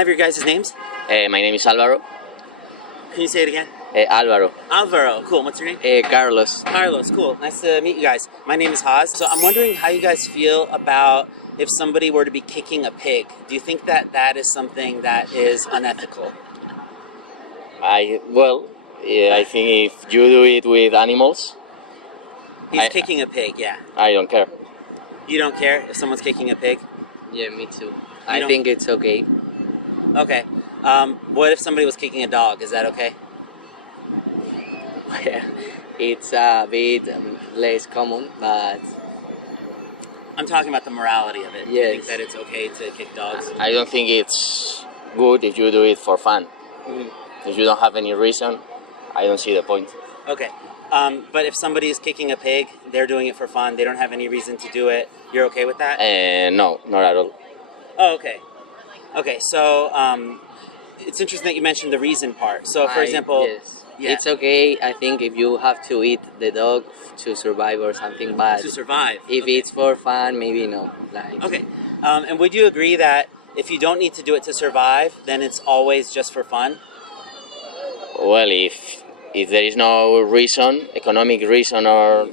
Have your guys' names? My name is Alvaro. Can you say it again? Alvaro. Alvaro, cool. What's your name? Carlos. Carlos, cool. Nice to meet you guys. My name is Haas. So I'm wondering how you guys feel about if somebody were to be kicking a pig. Do you think that that is something that is unethical? I think if you do it with animals, He's kicking a pig, yeah. I don't care. You don't care if someone's kicking a pig? Yeah, me too. I think it's okay. Okay. What if somebody was kicking a dog? Is that okay? It's a bit less common, but I'm talking about the morality of it. Yes. Do you think that it's okay to kick dogs? I don't think it's good if you do it for fun. Mm-hmm. If you don't have any reason, I don't see the point. Okay. But if somebody is kicking a pig, they're doing it for fun, they don't have any reason to do it, you're okay with that? No, not at all. Oh, okay. Okay, so it's interesting that you mentioned the reason part. So, for example... Yes. Yeah. It's okay, I think, if you have to eat the dog to survive or something, but To survive. if Okay. it's for fun, maybe no. Okay. And would you agree that if you don't need to do it to survive, then it's always just for fun? Well, if there is no reason, economic reason, or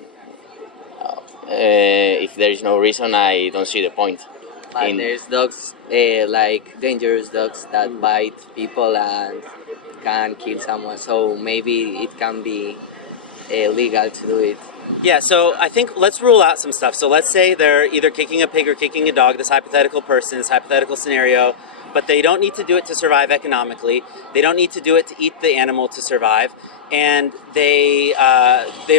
if there is no reason, I don't see the point. But there's dogs, like dangerous dogs that bite people and can kill someone, so maybe it can be legal to do it. Yeah, so I think let's rule out some stuff. So let's say they're either kicking a pig or kicking a dog, this hypothetical person, this hypothetical scenario, but they don't need to do it to survive economically. They don't need to do it to eat the animal to survive. And they're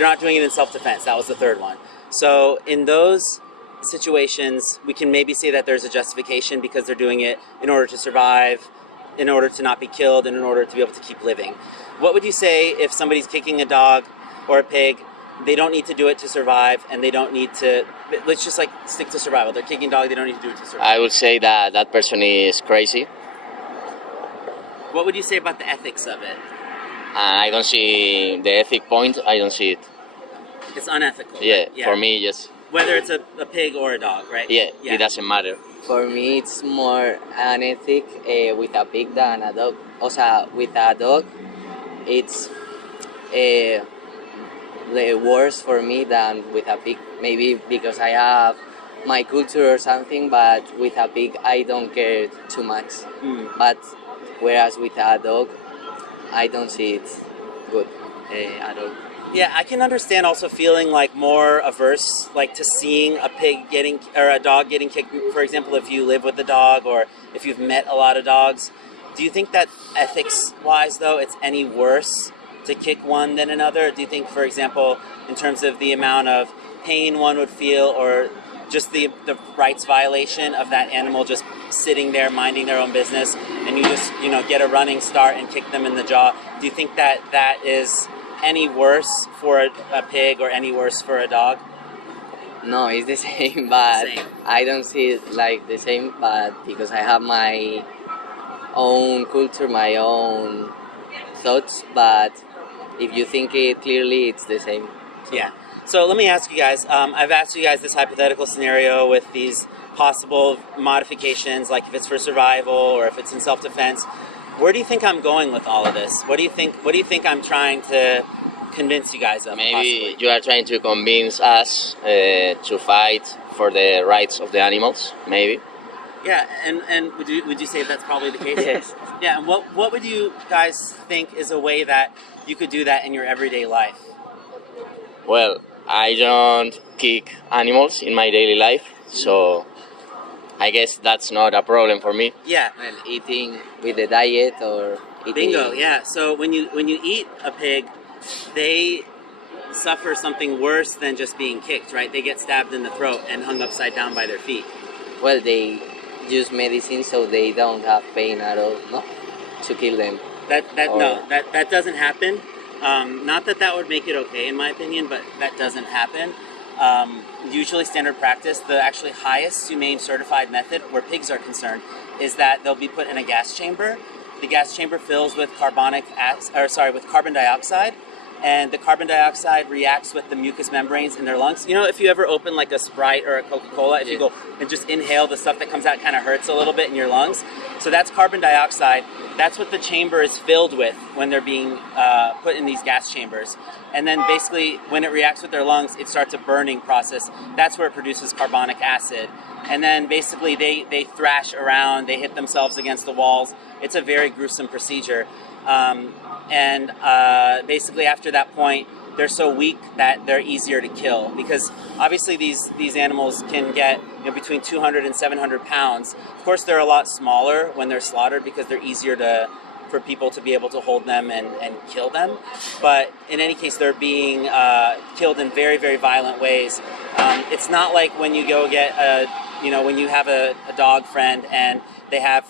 not doing it in self-defense. That was the third one. So in those situations, we can maybe say that there's a justification because they're doing it in order to survive, in order to not be killed, and in order to be able to keep living. What would you say if somebody's kicking a dog or a pig, they don't need to do it to survive, and they don't need to, let's just like stick to survival. They're kicking a dog, they don't need to do it to survive. I would say that that person is crazy. What would you say about the ethics of it? I don't see the ethic point. I don't see it. It's unethical. Yeah, right? for me, yes. Whether it's a pig or a dog, right? Yeah, it doesn't matter. For me, it's more unethic with a pig than a dog. Also, with a dog, it's worse for me than with a pig. Maybe because I have my culture or something, but with a pig, I don't care too much. But whereas with a dog, I don't see it good at all. Yeah, I can understand also feeling like more averse, like to seeing a pig getting, or a dog getting kicked. For example, if you live with a dog or if you've met a lot of dogs, do you think that ethics-wise, though, it's any worse to kick one than another? Do you think, for example, in terms of the amount of pain one would feel, or just the rights violation of that animal just sitting there minding their own business, and you just get a running start and kick them in the jaw? Do you think that that is any worse for a pig or any worse for a dog? No, it's the same, but Same. I don't see it like the same, but because I have my own culture, my own thoughts, but if you think it clearly, it's the same. Yeah. So let me ask you guys, I've asked you guys this hypothetical scenario with these possible modifications, like if it's for survival or if it's in self-defense. Where do you think I'm going with all of this? What do you think I'm trying to convince you guys of? Maybe possibly? you are trying to convince us to fight for the rights of the animals, maybe. Yeah, and would you say that's probably the case? Yes. Yeah, and what would you guys think is a way that you could do that in your everyday life? Well, I don't kick animals in my daily life, so I guess that's not a problem for me. Yeah. Well, eating with the diet or eating... Bingo, yeah. So when you eat a pig, they suffer something worse than just being kicked, right? They get stabbed in the throat and hung upside down by their feet. Well, they use medicine so they don't have pain at all, no? To kill them. That doesn't happen. Not that would make it okay, in my opinion, but that doesn't happen. Usually standard practice, the actually highest humane certified method where pigs are concerned is that they'll be put in a gas chamber. The gas chamber fills with carbon dioxide. and the carbon dioxide reacts with the mucous membranes in their lungs. You know, if you ever open like a Sprite or a Coca-Cola, if you go and just inhale the stuff that comes out, it kind of hurts a little bit in your lungs. So that's carbon dioxide. That's what the chamber is filled with when they're being put in these gas chambers. And then basically when it reacts with their lungs, it starts a burning process. That's where it produces carbonic acid. And then basically they thrash around, they hit themselves against the walls. It's a very gruesome procedure. Basically after that point, they're so weak that they're easier to kill, because obviously these animals can get between 200 and 700 pounds. Of course, they're a lot smaller when they're slaughtered because they're easier for people to be able to hold them and kill them. But in any case, they're being killed in very, very violent ways. It's not like when you go get when you have a dog friend and they have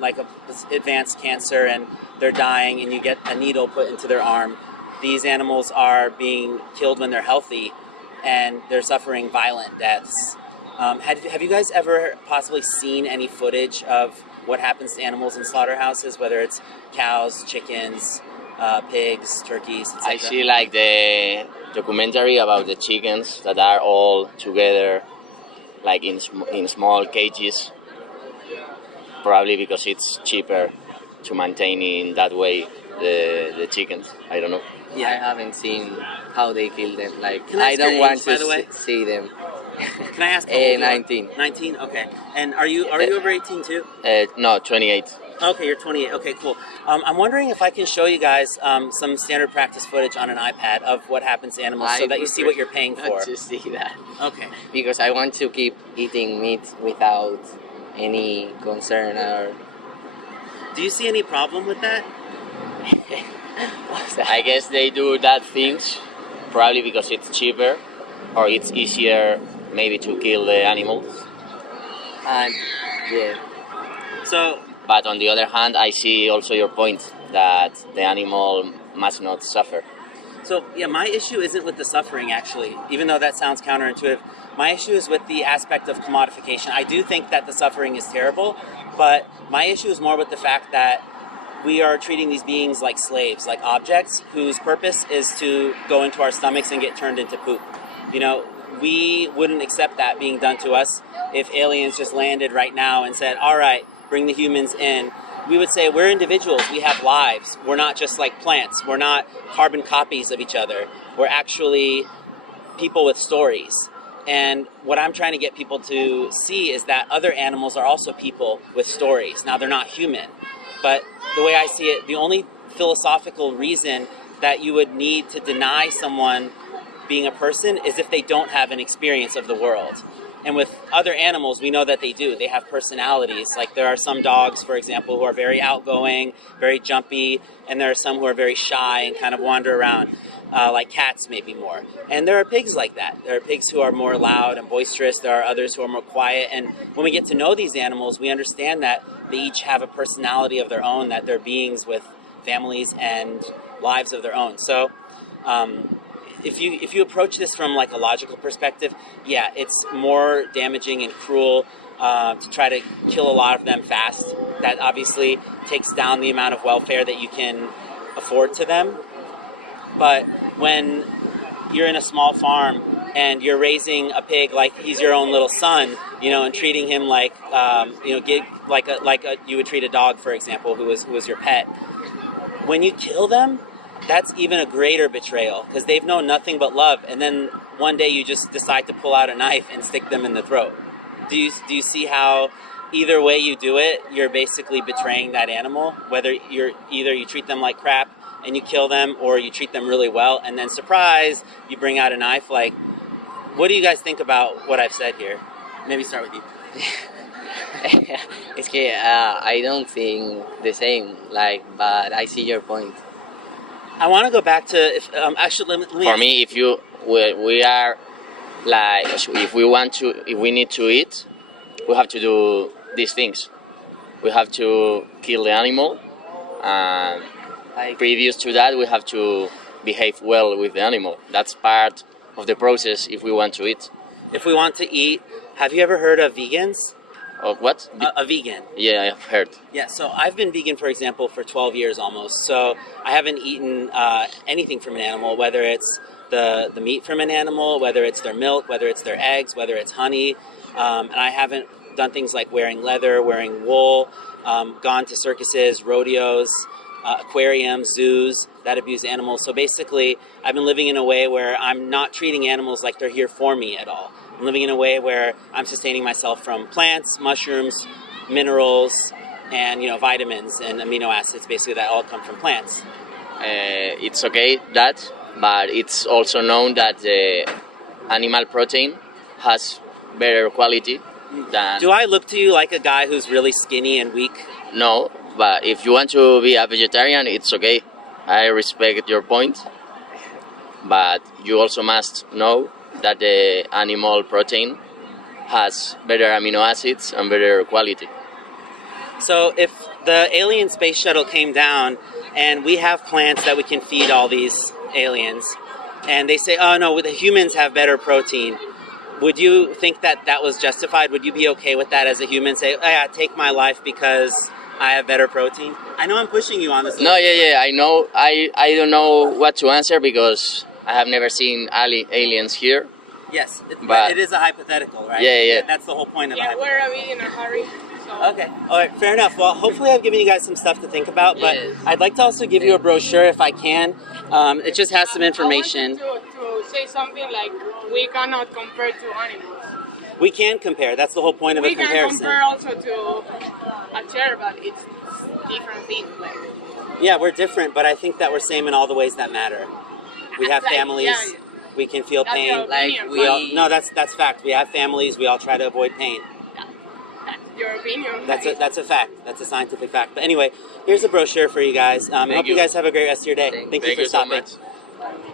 like a advanced cancer and they're dying and you get a needle put into their arm. These animals are being killed when they're healthy and they're suffering violent deaths. Have you guys ever possibly seen any footage of what happens to animals in slaughterhouses, whether it's cows, chickens, pigs, turkeys, etc.? I see like the documentary about the chickens that are all together, like in small cages, probably because it's cheaper to maintain in that way the chickens. I don't know. Yeah, I haven't seen how they kill them. Like, Can I ask don't your want age, by to the way? see them. Can I ask how old you are? 19. 19? Okay. And are you over 18 too? No, 28. Okay, you're 28. Okay, cool. I'm wondering if I can show you guys some standard practice footage on an iPad of what happens to animals so that you see what you're paying for. Not to see that. Okay. Because I want to keep eating meat without any concern or... Do you see any problem with that? What's that? I guess they do that things probably because it's cheaper or it's easier maybe to kill the animals. And yeah. So, But on the other hand, I see also your point that the animal must not suffer. So yeah, my issue isn't with the suffering, actually, even though that sounds counterintuitive. My issue is with the aspect of commodification. I do think that the suffering is terrible, but my issue is more with the fact that we are treating these beings like slaves, like objects whose purpose is to go into our stomachs and get turned into poop. You know, we wouldn't accept that being done to us if aliens just landed right now and said, all right, bring the humans in. We would say we're individuals, we have lives. We're not just like plants. We're not carbon copies of each other. We're actually people with stories. And what I'm trying to get people to see is that other animals are also people with stories. Now, they're not human, but the way I see it, the only philosophical reason that you would need to deny someone being a person is if they don't have an experience of the world. And with other animals, we know that they do. They have personalities. Like there are some dogs, for example, who are very outgoing, very jumpy, and there are some who are very shy and kind of wander around, like cats maybe more. And there are pigs like that. There are pigs who are more loud and boisterous. There are others who are more quiet. And when we get to know these animals, we understand that they each have a personality of their own, that they're beings with families and lives of their own. So, if you approach this from like a logical perspective, yeah, it's more damaging and cruel to try to kill a lot of them fast. That obviously takes down the amount of welfare that you can afford to them. But when you're in a small farm and you're raising a pig like he's your own little son, and treating him like you would treat a dog, for example, who was your pet. When you kill them, that's even a greater betrayal because they've known nothing but love, and then one day you just decide to pull out a knife and stick them in the throat. Do you see how either way you do it, you're basically betraying that animal? Whether you treat them like crap and you kill them, or you treat them really well and then surprise, you bring out a knife. Like, what do you guys think about what I've said here? Maybe start with you. It's que I don't think the same, but I see your point. I want to go back to actually. Let me For me, if we are like, if we need to eat, we have to do these things. We have to kill the animal, and previous to that, we have to behave well with the animal. That's part of the process if we want to eat. If we want to eat, have you ever heard of vegans? Of what? A vegan. Yeah, I've heard. Yeah, so I've been vegan, for example, for 12 years almost. So I haven't eaten anything from an animal, whether it's the meat from an animal, whether it's their milk, whether it's their eggs, whether it's honey. And I haven't done things like wearing leather, wearing wool, gone to circuses, rodeos, aquariums, zoos that abuse animals. So basically, I've been living in a way where I'm not treating animals like they're here for me at all. I'm living in a way where I'm sustaining myself from plants, mushrooms, minerals, and vitamins and amino acids, basically, that all come from plants. It's okay that, but it's also known that the animal protein has better quality than... Do I look to you like a guy who's really skinny and weak? No, but if you want to be a vegetarian, it's okay. I respect your point, but you also must know that the animal protein has better amino acids and better quality. So if the alien space shuttle came down and we have plants that we can feed all these aliens, and they say, oh no, the humans have better protein, would you think that that was justified? Would you be okay with that as a human? Say, oh yeah, take my life because I have better protein? I know I'm pushing you on this. No, yeah, I know. I don't know what to answer because I have never seen aliens here. Yes, but it is a hypothetical, right? Yeah. That's the whole point of it. Yeah, we're a bit in a hurry. So. Okay, all right, fair enough. Well, hopefully I've given you guys some stuff to think about, but Yes. I'd like to also give you a brochure if I can. It just has some information. I wanted to say something like we cannot compare to animals. We can compare. That's the whole point of a We can comparison. compare also to a chair, but it's different things. Like, Yeah, we're different, but I think that we're same in all the ways that matter. We have Like, families. yeah. We can feel That's pain. your opinion. Like No, that's fact. We have families. We all try to avoid pain. That's your opinion. That's a fact. That's a scientific fact. But anyway, here's a brochure for you guys. I hope you you. guys have a great rest of your day. Thank you Thank for you so stopping. much.